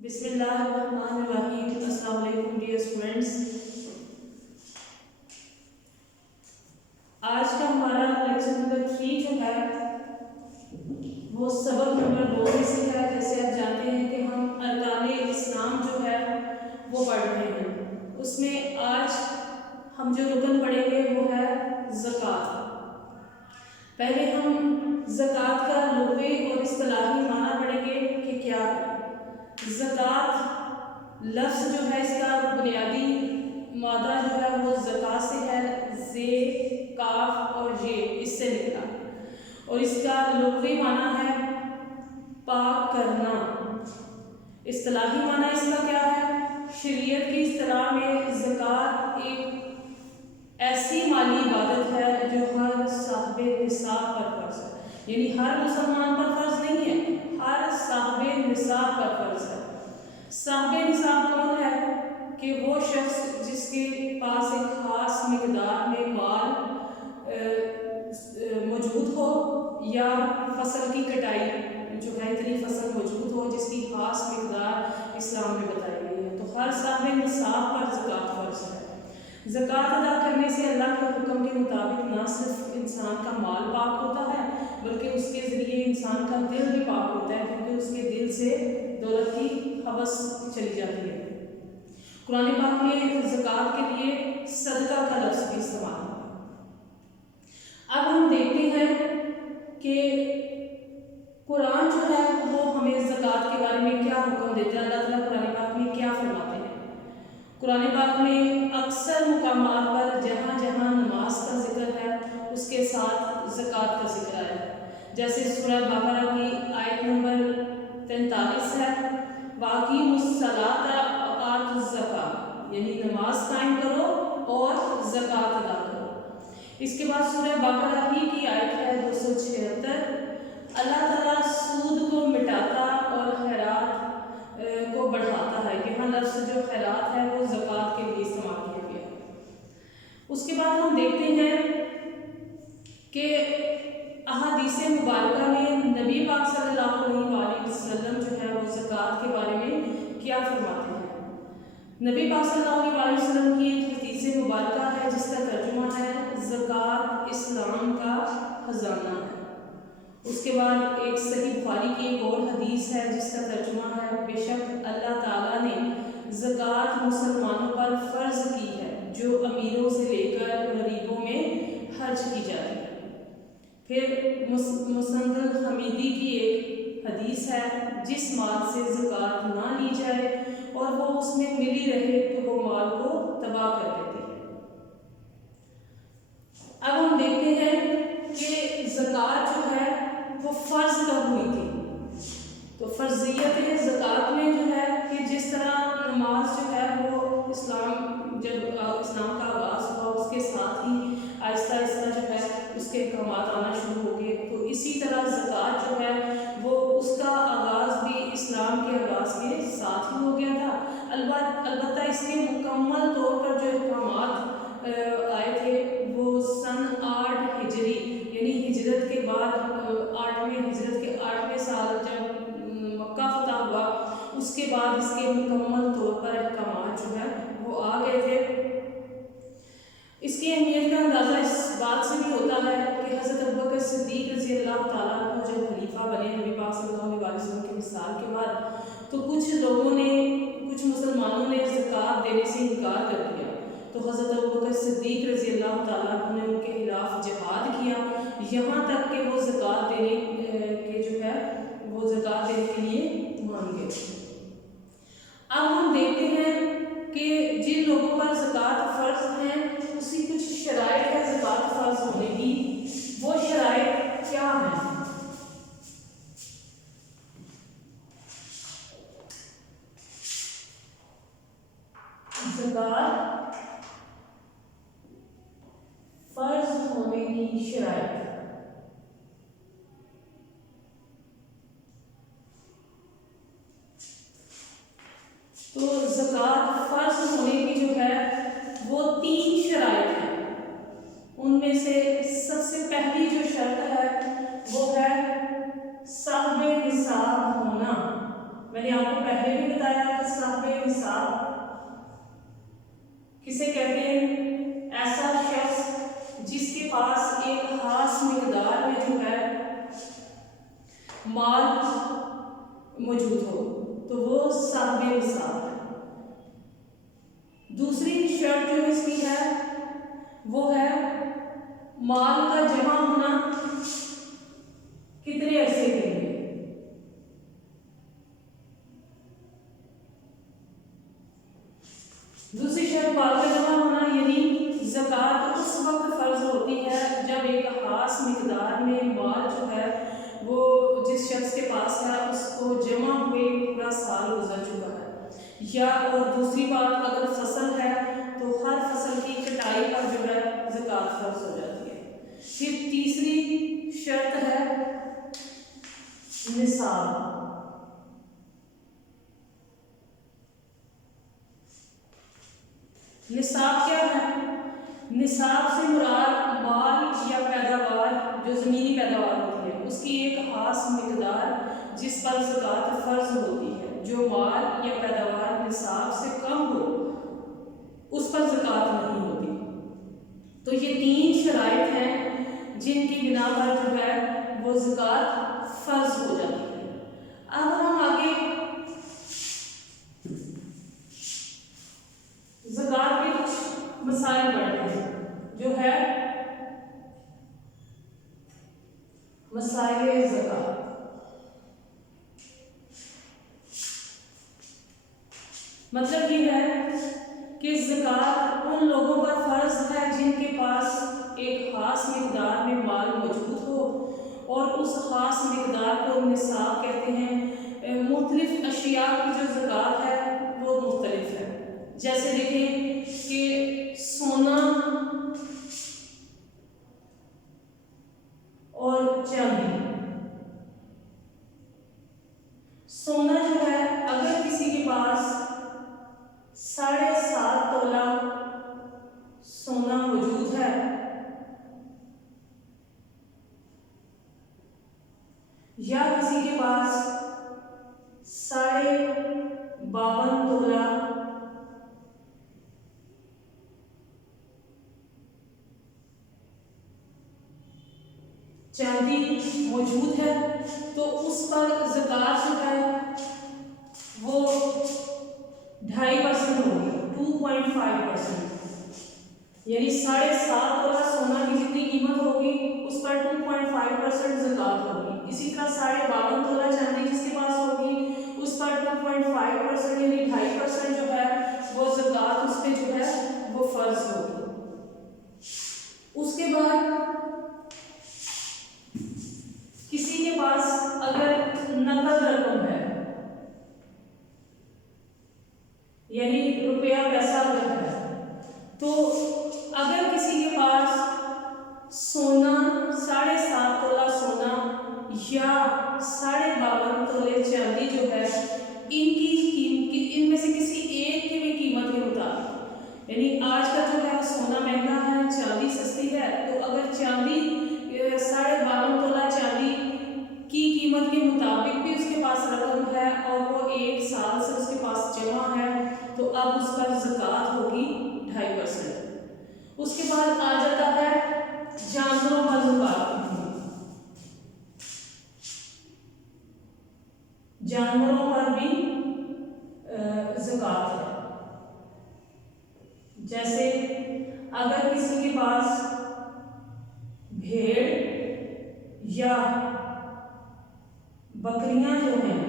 بسم اللہ الرحمن الرحیم. السلام علیکم ڈیئر اسٹوڈینٹس. آج کا ہمارا لیکچر نمبر 3 جو ہے وہ سبق نمبر 2 میں سے ہے. جیسے آپ جانتے ہیں کہ ہم ارکان اسلام جو ہے وہ پڑھ رہے ہیں. اس میں آج ہم جو رکن پڑھیں گے وہ ہے زکوٰۃ. پہلے ہم زکوٰۃ کا لغوی اور اصطلاحی معنی پڑھیں گے کہ کیا ہے. زکوٰۃ لفظ جو ہے اس کا بنیادی مادہ جو ہے وہ زکوٰۃ سے ہے. زے کاف اور یہ اس سے نکلا اور اس کا لغوی معنی ہے پاک کرنا. اصطلاحی معنی اس کا کیا ہے؟ شریعت کی اصطلاح میں زکوٰۃ ایک ایسی مالی عبادت ہے جو ہر صاحب نصاب پر فرض ہے. یعنی ہر مسلمان پر فرض نہیں ہے، ہر صاحب نصاب پر فرض ہے. صاحب نصاب کون ہے؟ کہ وہ شخص جس کے پاس ایک خاص مقدار میں مال موجود ہو یا فصل کی کٹائی جو ہے اتنی فصل موجود ہو جس کی خاص مقدار اسلام میں بتائی گئی ہے، تو ہر صاحب نصاب پر زکوٰۃ فرض ہے. زکوٰۃ ادا کرنے سے اللہ کے حکم کے مطابق نہ صرف انسان کا مال پاک ہوتا ہے بلکہ اس کے ذریعے انسان کا دل بھی پاک ہوتا ہے، کیونکہ اس کے دل سے دولت کی ہوس چلی جاتی ہے. قرآن پاک میں زکوٰۃ کے لیے صدقہ کا لفظ بھی استعمال ہے. اب ہم دیکھتے ہیں کہ قرآن جو ہے وہ ہمیں زکوٰۃ کے بارے میں کیا حکم دیتا ہے. اللہ تعالیٰ قرآن پاک میں کیا فرماتے ہیں؟ قرآن پاک میں اکثر مقامات پر جہاں جہاں نماز کا ذکر ہے اس کے ساتھ زکوٰۃ کا ذکر آیا ہے. جیسے سورہ بقرہ کی آیت نمبر 43 ہے، وَأَقِیمُوا الصَّلَاةَ وَآتُوا الزَّکَاةَ، یعنی نماز قائم کرو اور زکوٰۃ ادا کرو. اس کے بعد سورہ بقرہ ہی کی آیت ہے 276، اللہ تعالیٰ سود کو مٹاتا اور خیرات کو بڑھاتا ہے. یہاں لفظ جو خیرات ہے وہ زکوٰۃ کے لیے استعمال کیا گیا ہے. اس کے بعد ہم دیکھتے ہیں کہ احادیث مبارکہ میں نبی پاک صلی اللہ علیہ وآلہ وسلم جو ہے وہ زکوٰۃ کے بارے میں کیا فرماتے ہیں. نبی پاک صلی اللہ علیہ وآلہ وسلم کی ایک حدیث مبارکہ ہے جس کا ترجمہ ہے زکوٰۃ اسلام کا خزانہ ہے. اس کے بعد ایک صحیح بخاری کی ایک اور حدیث ہے جس کا ترجمہ ہے بے شک اللہ تعالیٰ نے زکوٰۃ مسلمانوں پر فرض کی ہے جو امیروں سے لے کر غریبوں میں خرچ کی جاتی ہے. پھر مسند الحمیدی کی ایک حدیث ہے جس مال سے زکوٰۃ نہ لی جائے اور وہ اس میں ملی رہے تو وہ مال کو تباہ کر دیتی ہے. اب ہم دیکھتے ہیں کہ زکوٰۃ جو ہے وہ فرض کب ہوئی تھی. تو فرضیت زکوٰۃ میں جو ہے کہ جس طرح نماز جو ہے وہ جب اسلام کا آغاز ہوا اس کے ساتھ ہی آہستہ آہستہ جو ہے اس کے احکامات آنا شروع ہو گئے، تو اسی طرح زکوٰۃ جو ہے وہ اس کا آغاز بھی اسلام کے آغاز کے ساتھ ہی ہو گیا تھا. البتہ اس کے مکمل طور پر جو احکامات آئے تھے وہ سن 8 ہجری یعنی ہجرت کے بعد 8ویں سال جب مکہ فتح ہوا اس کے بعد اس کے مکمل طور پر احکامات جو ہے وہ آ گئے تھے. اس کی اہمیت کا اندازہ اس بات سے بھی ہوتا ہے کہ حضرت ابوبکر صدیق رضی اللہ تعالیٰ عنہ جب خلیفہ بنے نبی پاک صلی اللہ علیہ وسلم کے وصال کے بعد، تو کچھ مسلمانوں نے زکوٰۃ دینے سے انکار کر دیا. تو حضرت ابوبکر صدیق رضی اللہ تعالیٰ عنہ نے ان کے خلاف جہاد کیا یہاں تک کہ وہ زکوٰۃ دینے کے لیے مان گئے. اب ہم دیکھتے ہیں کہ جن لوگوں پر زکوٰۃ فرض ہیں اسی کچھ شرائط ہے زکوٰۃ فرض ہونے کی. وہ شرائط کیا ہیں؟ زکوٰۃ فرض ہونے کی شرائط. تو زکوٰۃ فرض ہونے کی جو ہے وہ 3 شرائط ہیں. ان میں سے سب سے پہلی جو شرط ہے وہ ہے صاحب نصاب ہونا. میں نے آپ کو پہلے بھی بتایا کہ صاحب نصاب کسے کہتے ہیں؟ ایسا شخص جس کے پاس ایک خاص مقدار میں جو ہے مال موجود ہو، تو وہ صاحب نصاب ہے۔ دوسری شرط جو اس کی ہے وہ ہے مال کا جمع ہونا کتنے عرصے کے لیے۔ دوسری شرط مال کا جمع ہونا، یعنی زکوٰۃ اس وقت فرض ہوتی ہے جب ایک خاص مقدار میں مال جو ہے وہ جس شخص کے پاس ہے اس کو جمع ہوئے پورا سال گزر چکا ہے، یا اور دوسری بات اگر فصل ہے تو ہر فصل کی کٹائی پر جو ہے زکوٰۃ فرض ہو جاتی ہے۔ پھر تیسری شرط ہے نصاب۔ نصاب کیا ہے؟ نصاب سے مراد مال یا پیداوار جو زمینی پیداوار ہوتی ہے اس کی ایک خاص مقدار جس پر زکوٰۃ فرض ہوتی ہے۔ جو مال یا پیداوار نصاب سے کم ہو اس پر زکوٰۃ نہیں ہوتی۔ تو یہ تین شرائط ہیں جن کی بنا پر جو ہے وہ زکوٰۃ فرض ہو جاتی ہے۔ اب ہم آگے زکوٰۃ کے کچھ مسائل پڑھتے ہیں، جو ہے مسائل زکوٰۃ۔ مطلب یہ ہے کہ زکوٰۃ ان لوگوں پر فرض ہے جن کے پاس ایک خاص مقدار میں مال موجود ہو، اور اس خاص مقدار کو نصاب کہتے ہیں۔ مختلف اشیاء کی جو زکوٰۃ ہے وہ مختلف ہے۔ جیسے دیکھیں کہ سونا اور چاندی۔ سونا جو ہے اگر کسی کے پاس 7.5 تولہ سونا موجود ہے یا کسی کے پاس 52.5 تولہ چاندی موجود ہے، تو اس پر زکوٰۃ جو ہے وہ 2.5% ہوگی، 2.5%، یعنی 7.5 تولہ سونا کی جتنی قیمت ہوگی اس پر 2.5% زکوٰۃ ہوگی۔ اسی طرح 52.5 تولہ چاندی جس کے پاس ہوگی اس پر 2.5% یعنی 2.5% جو ہے وہ زکوٰۃ اس پہ جو ہے وہ فرض ہوگی۔ اس کے بعد کسی کے پاس اگر نقد رقم ہے، یعنی روپیہ پیسہ اگر ہے، تو اگر کسی کے پاس سونا 7.5 تولہ سونا یا 52.5 تولے چاندی جو ہے ان میں سے کسی ایک کی بھی قیمت کے مطابق، یعنی آج کا جو ہے سونا مہنگا ہے، چاندی سستی ہے، تو اگر چاندی 52.5 تولہ چاندی کی قیمت کے مطابق بھی اس کے پاس رقم ہے اور وہ 1 سال سے اس کے پاس جمع ہے، تو اب اس پر زکوٰۃ ہوگی 2.5%۔ اس کے بعد آ جاتا ہے جانوروں پر زکوٰۃ۔ جانوروں پر بھی زکوٰۃ ہے۔ جیسے اگر کسی کے پاس بھیڑ یا بکریاں جو ہیں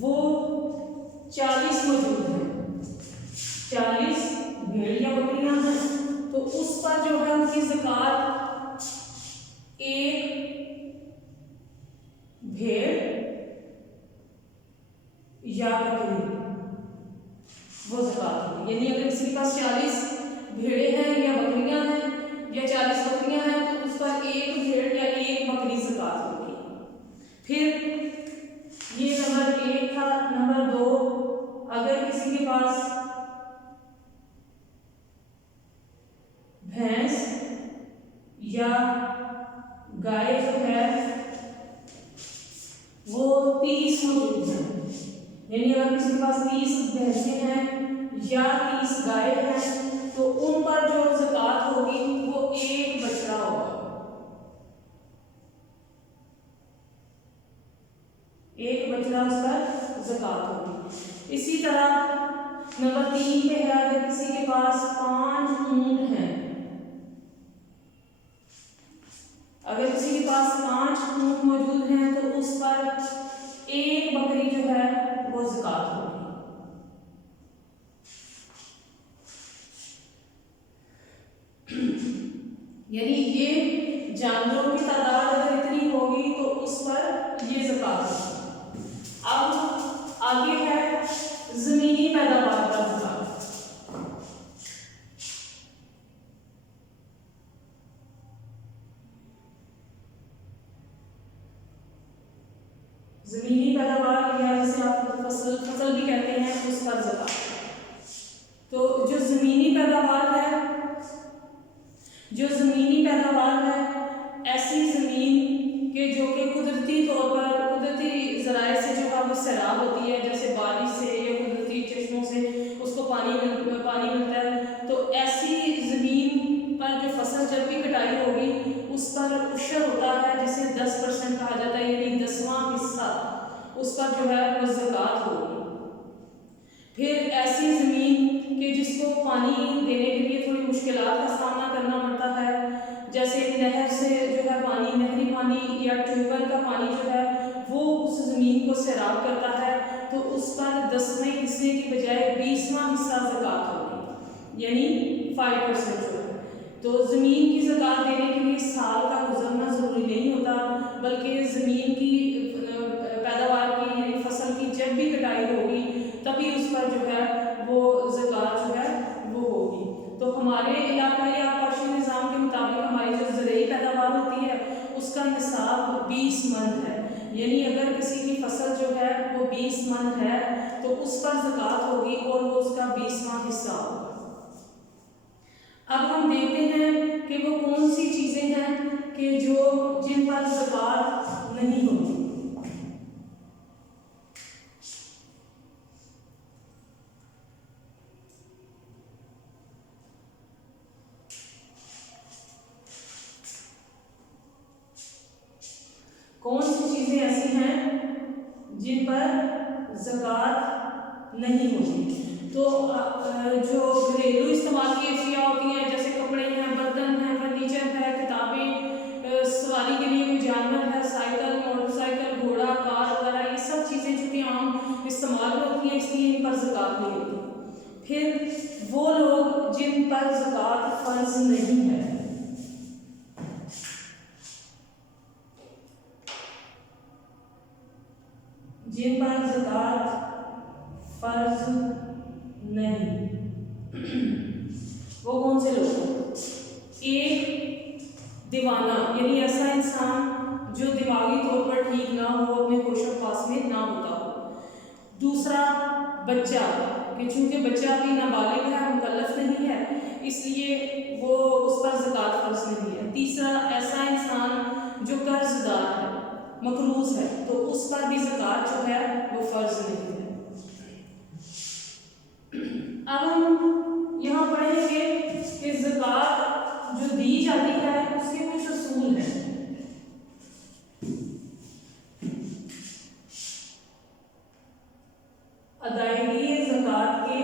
وہ 40 موجود ہیں، 40 بھیڑ یا بکریاں ہیں، تو اس پر جو ہے ان کی زکوٰۃ 1 بھیڑ یا بکری وہ زکوٰۃ ہوگی۔ یعنی اگر کسی کے پاس 40 بھیڑیں ہیں یا بکریاں ہیں یا 40 بکریاں ہیں تو اس پر 1 بھیڑ یا 1 بکری زکوٰۃ ہوگی۔ پھر یہ نمبر 1 تھا۔ نمبر 2، اگر کسی کے پاس بھینس یا گائے جو ہے 30 موجود ہیں، یعنی اگر کسی کے پاس 30 بھینسیں ہیں یا 30 گائے ہیں تو ان پر جو زکوٰۃ ہوگی وہ ایک بچڑا ہوگا، ایک بچڑا اس پر زکوٰۃ ہوگی۔ اسی طرح نمبر 3 پہ ہے، اگر کسی کے پاس 5 اونٹ ہیں، اگر کسی کے پاس 5 اونٹ موجود ہیں تو اس پر ایک بکری جو ہے وہ زکوٰۃ ہوگی۔ یعنی یہ جانوروں کی تعداد اگر اتنی ہوگی تو اس پر یہ زکوٰۃ ہوگی۔ اب آگے ہے زمینی پیداوار کا زکوٰۃ۔ زمینی پیداوار یا جسے آپ فصل بھی کہتے ہیں اس پر زکوٰۃ۔ تو جو زمینی پیداوار ہے، ایسی زمین کہ جو کہ قدرتی طور پر قدرتی ذرائع سے جو ہے وہ سیراب ہوتی ہے، جیسے بارش سے یا قدرتی چشموں سے اس کو پانی ملتا ہے، تو ایسی زمین پر جو فصل جب بھی کٹائی ہوگی اس پر عشر ہوتا ہے جسے 10% کہا جاتا ہے، یعنی 10واں حصہ اس پر جو ہے وہ زکوٰۃ ہوگی۔ پھر ایسی زمین کہ جس کو پانی دینے کے لیے تھوڑی مشکلات کا سامنا کرنا پڑتا ہے، جیسے نہر سے جو ہے پانی، نہری پانی یا ٹیوب ویل کا پانی جو ہے وہ اس زمین کو سیراب کرتا ہے، تو اس پر 10ویں حصے کی بجائے 20واں حصہ زکوٰۃ ہوگی، یعنی 5% جو ہے۔ تو زمین کی زکوٰۃ دینے کے لیے سال کا گزرنا ضروری نہیں ہوتا، بلکہ زمین کی پیداوار کی یعنی فصل کی جب بھی کٹائی ہوگی تبھی اس پر جو ہے وہ زکوٰۃ جو ہے وہ ہوگی۔ تو ہمارے علاقائی آبپاشی نظام کے مطابق ہماری جو زرعی پیداوار ہوتی ہے اس کا نصاب 20 من ہے، یعنی اگر کسی کی فصل جو ہے وہ 20 من ہے تو اس پر زکوٰۃ ہوگی اور وہ اس کا 20واں حصہ ہوگا۔ اب ہم دیکھتے ہیں کہ وہ کون سی چیزیں ہیں کہ جن پر زکوٰۃ نہیں ہوتی۔ کون سی چیزیں ایسی ہیں جن پر زکوٰۃ نہیں ہوتی؟ تو جو گھریلو استعمال کی اشیاء ہوتی ہیں جیسے کپڑے ہیں، برتن ہیں، فرنیچر ہے، کتابیں، سواری کے لیے کوئی جانور ہے، سائیکل، موٹر سائیکل، گھوڑا، کار وغیرہ، یہ سب چیزیں چونکہ عام استعمال میں ہوتی ہیں اس لیے ان پر زکوٰۃ نہیں ہوتی۔ پھر وہ لوگ جن پر زکوٰۃ فرض نہیں ہے، جن پر زکوٰۃ فرض نہیں، وہ کون سے لوگ ہیں؟ ایک دیوانہ، یعنی ایسا انسان جو دماغی طور پر ٹھیک نہ ہو، اپنے ہوش و حواس میں نہ ہوتا ہو۔ دوسرا بچہ، کہ چونکہ بچہ بھی نابالغ ہے، مکلف نہیں ہے، اس لیے وہ اس پر زکوٰۃ فرض نہیں ہے۔ تیسرا ایسا انسان جو قرض دار ہے، مقروض ہے، تو اس پر بھی زکوٰۃ جو ہے وہ فرض نہیں ہے۔ اب ہم یہاں پڑھیں گے کہ زکوٰۃ جو دی جاتی ہے اس کے کچھ اصول ہیں۔ ادائیگی زکوٰۃ کے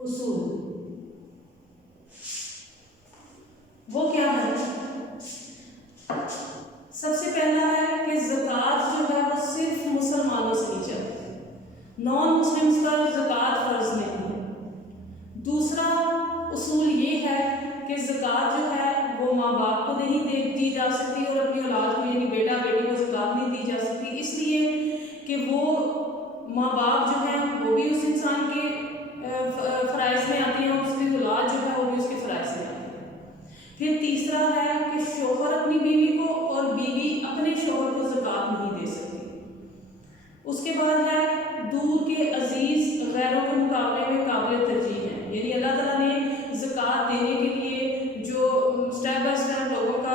اصول وہ کیا ہے؟ سب سے پہلا ہے کہ زکوٰۃ جو ہے وہ صرف مسلمانوں سے دی جاتی ہے، نان مسلمس پر زکوٰۃ فرض نہیں ہے۔ دوسرا اصول یہ ہے کہ زکوٰۃ جو ہے وہ ماں باپ کو نہیں دی جا سکتی اور اپنی اولاد کو یعنی بیٹا بیٹی کو زکوٰۃ نہیں دی جا سکتی، اس لیے کہ وہ ماں باپ جو ہیں وہ بھی اس انسان کے فرائض میں آتے ہیں اور اس کی اولاد جو ہے وہ بھی اس کے فرائض میں آتی ہے۔ پھر تیسرا ہے کہ شوہر اپنی بیوی کو اور بیوی اپنے شوہر کو زکوٰۃ نہیں دے سکتی۔ اس کے بعد ہے دور کے عزیز غیروں کے مقابلے میں قابل ترجیح ہیں، یعنی اللہ تعالیٰ نے زکوٰۃ دینے کے لیے جو اسٹیپ بائی اسٹیپ لوگوں کا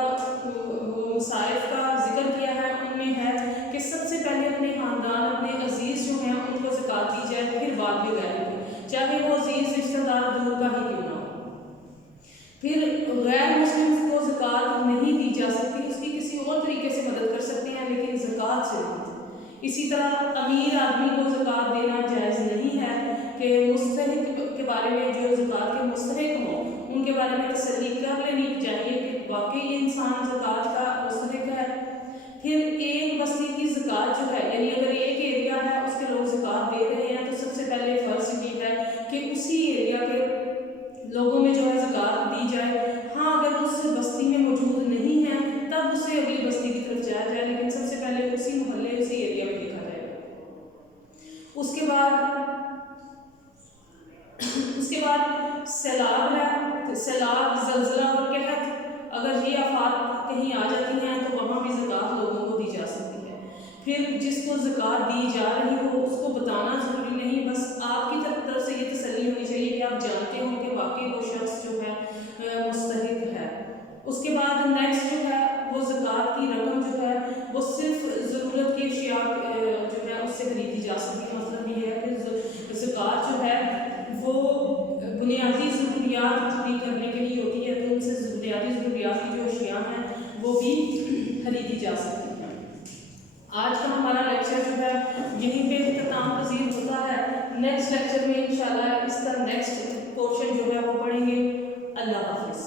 مصائف کا ذکر کیا ہے ان میں ہے کہ سب سے پہلے اپنے خاندان اپنے عزیز جو ہیں ان کو زکوٰۃ دی جائے، پھر بعد میں غیروں کو، چاہے وہ عزیز رشتہ دار دور کا ہی کیوں نہ ہو۔ پھر غیر مسلم کو زکوٰۃ نہیں دی جا سکتی، اس کی کسی اور طریقے سے مدد کر سکتے ہیں لیکن زکوٰۃ سے نہیں۔ اسی طرح امیر آدمی کو زکوٰۃ دینا جائز نہیں ہے کہ مستحق کے بارے میں، جو زکوٰۃ کے مستحق ہوں ان کے بارے میں تسلی کر لینی چاہیے کہ واقعی یہ انسان زکوٰۃ کا مستحق ہے۔ پھر ایک بستی کی زکوٰۃ جو ہے، یعنی اگر ایک ایریا ہے اس کے لوگ زکوٰۃ دے رہے ہیں تو سب سے پہلے فرض یہ ہے کہ اسی ایریا کے لوگوں میں جو ہے زکوٰۃ دی جائے۔ ہاں اگر اس بستی میں موجود نہیں ہے تب اسے اگلی بستی کی طرف جایا جائے، لیکن سب سے پہلے اسی محلے اسی ایریا میں دیکھا جائے گا۔ اس کے بعد سیلاب ہے، سیلاب، زلزلہ اور قحط، اگر یہ آفات کہیں آ جاتی ہیں تو وہاں بھی زکوٰۃ لوگوں کو دی جا سکتی ہے۔ پھر جس کو زکوٰۃ دی جا رہی ہو اس کو بتانا ضروری نہیں، بس آپ کی طرف سے یہ تسلی ہونی چاہیے کہ آپ جانتے ہو کہ واقعی وہ شخص جو ہے مستحق ہے۔ اس کے بعد نیکسٹ جو ہے وہ زکوٰۃ کی رقم جو ہے وہ صرف ضرورت کی اشیاء جو ہے اس سے خریدی جا سکتی ہے۔ مطلب یہ ہے کہ زکوٰۃ جو ہے وہ بنیادی ضروریات پوری کرنے کے لیے ہوتی ہے، تو ان سے بنیادی ضروریات کی جو اشیاء ہیں وہ بھی خریدی جا سکتی ہیں۔ آج کا ہمارا لیکچر جو ہے یہیں پہ اختتام پذیر ہوتا ہے۔ نیکسٹ لیکچر میں انشاءاللہ اس کا نیکسٹ پورشن جو ہے وہ پڑھیں گے۔ اللہ حافظ۔